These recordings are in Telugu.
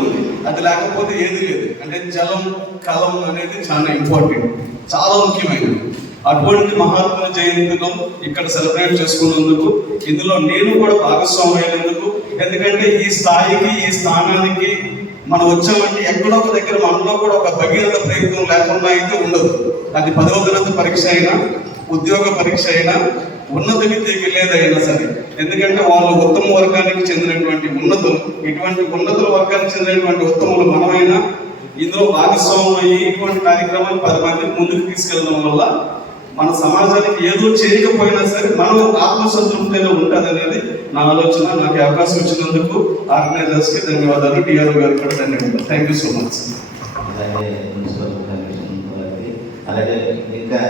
ఉంది. అది లేకపోతే ఏది లేదు. అంటే జలం కలం అనేది చాలా ఇంపార్టెంట్, చాలా ముఖ్యమైనది. అటువంటి మహాత్ముల జయంతిలో ఇక్కడ సెలబ్రేట్ చేసుకున్నందుకు, ఇందులో నేను కూడా భాగస్వామి అయినందుకు, ఎందుకంటే ఈ స్థాయికి ఈ స్థానానికి మనం వచ్చామంటే ఎక్కడో ఒక దగ్గర మనలో కూడా ఒక భగీరథ ప్రయత్నం లేకుండా అయితే ఉండదు. అది 10వ తరగతి పరీక్ష అయినా, ఉద్యోగ పరీక్ష అయినా, ఉన్నత విద్యకి వెళ్ళేదైనా సరే. ఎందుకంటే వాళ్ళు ఉత్తమ వర్గానికి చెందినటువంటి ఉన్నతులు, ఇటువంటి ఉన్నతుల వర్గానికి చెందినటువంటి ఉత్తములు మనమైనా ఇందులో భాగస్వామ్యం అయ్యి ఇటువంటి కార్యక్రమాలు 10 మందికి ముందుకు తీసుకెళ్ళడం వల్ల మన సమాజానికి ఏదో చేయకపోయినా సరే మనం ఆత్మసంతృప్తిలో ఉంటుంది అనేది నా ఆలోచన. నాకు అవకాశం ఇచ్చినందుకు ఆర్గనైజర్స్ కి ధన్యవాదాలు, టిఆర్ గారు కూడా ధన్యవాదాలు. Thank you so much. అలాగే ఇంకా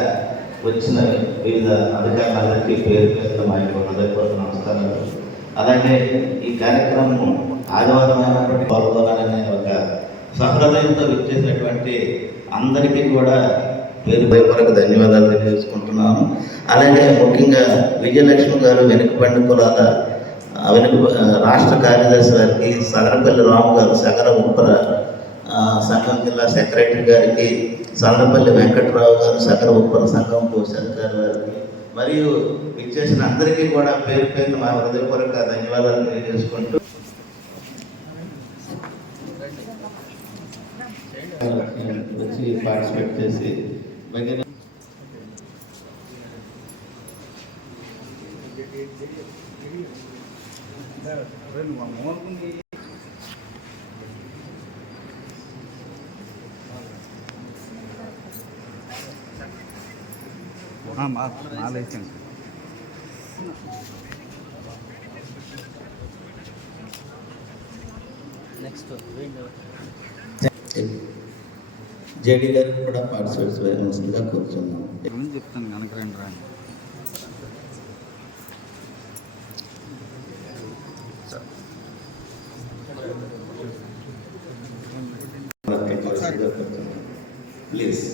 వచ్చిన వివిధ అధికారులందరికీ పేరు పేరుతో మా యొక్క నమస్కారాలు. అలాగే ఈ కార్యక్రమం ఆదివారం అయినటువంటి పాల్గొనాలనే ఒక సహృదయంతో విచ్చేసినటువంటి అందరికీ కూడా పేరు వరకు ధన్యవాదాలు తెలియజేసుకుంటున్నాను. అలాగే ముఖ్యంగా విజయలక్ష్మి గారు వెనుకబండి కులాల రాష్ట్ర కార్యదర్శి గారికి, సగరపల్లి రాము గారు సగర ఉప్పర సంఘం జిల్లా సెక్రటరీ గారికి, సగరపల్లి వెంకట్రావు గారు సగర ఉప్పర సంఘం కోశాధికారి గారికి, మరియు విచ్చేసిన అందరికీ కూడా పేరు పేరున మా హృదయపూర్వక ధన్యవాదాలు తెలియజేసుకుంటూ వచ్చి పార్టిసిపేట్ చేసి నెక్స్ట్ జేడీ గారు కూడా పార్టిసిపేట్ చేయవలసిందిగా కూర్చున్నాం. చెప్తాను కనుక రండి రాండి. ప్లీజ్.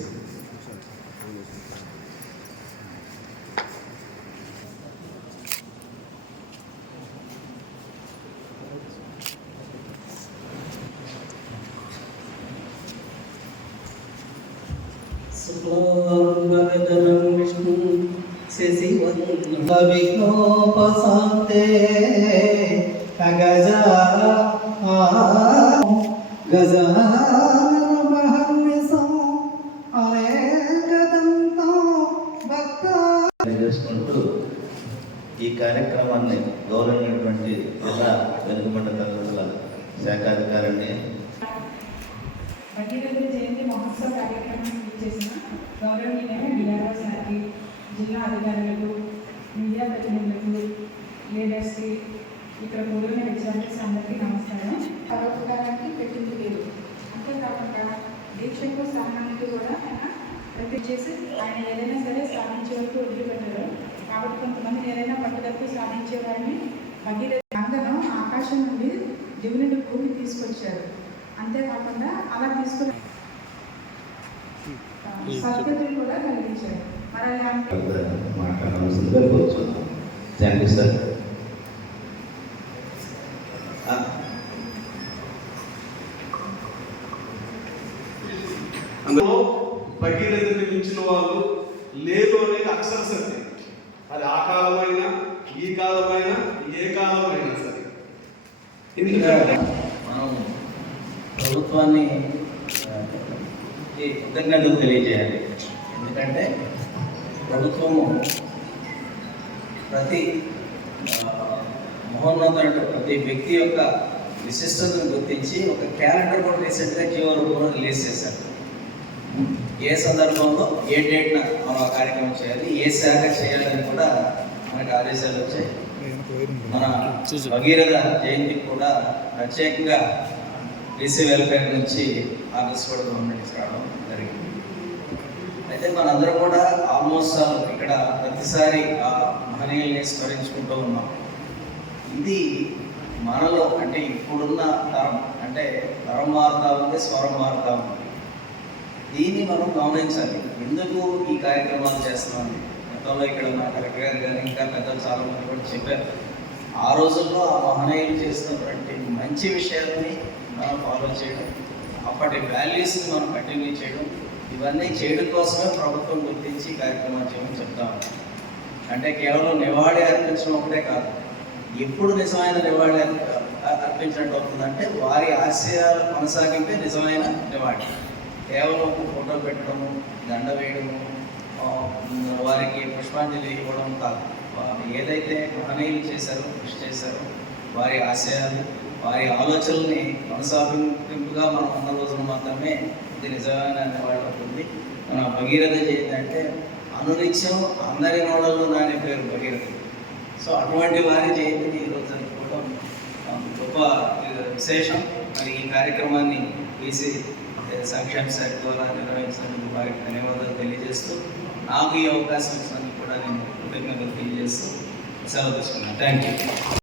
శుక్లాంబరధరం విష్ణుం శశివర్ణం విఘ్నోపశాంతే గజాననమహర్నిశం అనేకదంతం చేసుకుంటూ ఈ కార్యక్రమాన్ని గౌరవమైనటువంటి జిల్లా వెనుకబడ్డ తరగతుల శాఖాధికారిని భగీరథ జయంతి మహోత్సవ కార్యక్రమాన్ని చేసిన గౌరవనీయులైన డిఆర్ఓ సార్కి, జిల్లా అధికారులకు, మీడియా ప్రతినిధులకు, లీడర్స్కి, ఇక్కడ కూడిన విద్యార్థులు అందరికీ నమస్కారం. పరోపకారానికి పెట్టింది లేదు. అంతేకాకుండా దీక్షకు స్థానానికి కూడా ఆయన ప్రతి చేసి ఆయన ఏదైనా సరే సాధించే వరకు వదిలిపెట్టారు. కాబట్టి కొంతమంది ఏదైనా పట్టుదలకు సాధించే వారిని భగీరథ అందరం ఆకాశం నుండి దిగునుడి భూమి తీసుకొచ్చారు. అంతేకాకుండా అలా తీసుకుని సభ్యులు కూడా కలిగించారు. మరి మాట్లాడాల్సిందిగా కూర్చున్నాం. Thank you sir. అందులో భగీరథుని మించిన వాళ్ళు లేదు అనేది అక్షర సత్యం. అది ఆ కాలమైనా, ఈ కాలమైనా, ఏ కాలమైనా సరే. ఎందుకంటే మనం ప్రభుత్వాన్ని కృతజ్ఞతలు తెలియజేయాలి. ఎందుకంటే ప్రభుత్వము ప్రతి మహోన్నత ప్రతి వ్యక్తి యొక్క విశిష్టతను గుర్తించి ఒక క్యాలెండర్ కూడా రీసెంట్గా జీవో రూపంలో రిలీజ్ చేశారు. ఏ సందర్భంలో ఏ డేట్న మనం ఆ కార్యక్రమం చేయాలి, ఏ శాఖ చేయాలని కూడా మనకు ఆదేశాలు వచ్చాయి. మన భగీరథ జయంతికి కూడా ప్రత్యేకంగా బీసీ వెల్ఫేర్ నుంచి ఆగస్ట్ కూడా గవర్నమెంట్ రావడం జరిగింది. అయితే మనందరం కూడా ఆల్మోస్ట్ ఇక్కడ ప్రతిసారి ఆ మహనీయుల్ని స్మరించుకుంటూ ఉన్నాం. ఇది మనలో అంటే ఇప్పుడున్న తరం, అంటే తరం మారుతా ఉంది, స్వరం మారుతా ఉంది. దీన్ని మనం గమనించాలి. ఎందుకు ఈ కార్యక్రమాలు చేస్తున్నాం? గతంలో ఇక్కడ మా కలెక్టర్ గారు కానీ ఇంకా పెద్దలు చాలామంది కూడా చెప్పారు. ఆ రోజుల్లో ఆ మహనీయులు చేసినటువంటి మంచి విషయాలని మనం ఫాలో చేయడం, అప్పటి వాల్యూస్ని మనం కంటిన్యూ చేయడం, ఇవన్నీ చేయడం కోసమే ప్రభుత్వం గుర్తించి కార్యక్రమాలు చేయమని చెప్తా ఉన్నాం. అంటే కేవలం నివాళి అర్పించడం ఒకటే కాదు, ఎప్పుడు నిజమైన నివాళి అర్పించినట్టు అవుతుందంటే వారి ఆశయాల కొనసాగింపే నిజమైన నివాళి. కేవలం ఫోటో పెట్టడము, దండ వేయడము, వారికి పుష్పాంజలి ఇవ్వడం కాదు. ఏదైతే మహనీయులు చేశారో, కృషి చేశారో, వారి ఆశయాలు, వారి ఆలోచనల్ని కొనసాగింపుగా మనం ఉన్న రోజులు మాత్రమే ఇది నిజమైన నివాళి అవుతుంది. మన భగీరథ జయంతి అంటే అనునిత్యం అందరి నోడల్లో నానే పేరు భగీరథ. సో అటువంటి వారి జయంతిని ఈరోజు జరుపుకోవడం గొప్ప విశేషం. మరి ఈ కార్యక్రమాన్ని బీసీ సంక్షేమ శాఖ ద్వారా నిర్వహించినందుకు వారికి ధన్యవాదాలు తెలియజేస్తూ, నాకు ఈ అవకాశం ఇచ్చినందుకు కూడా నేను కృతజ్ఞతలు తెలియజేస్తూ సెలవు తీసుకున్నాను. Thank you.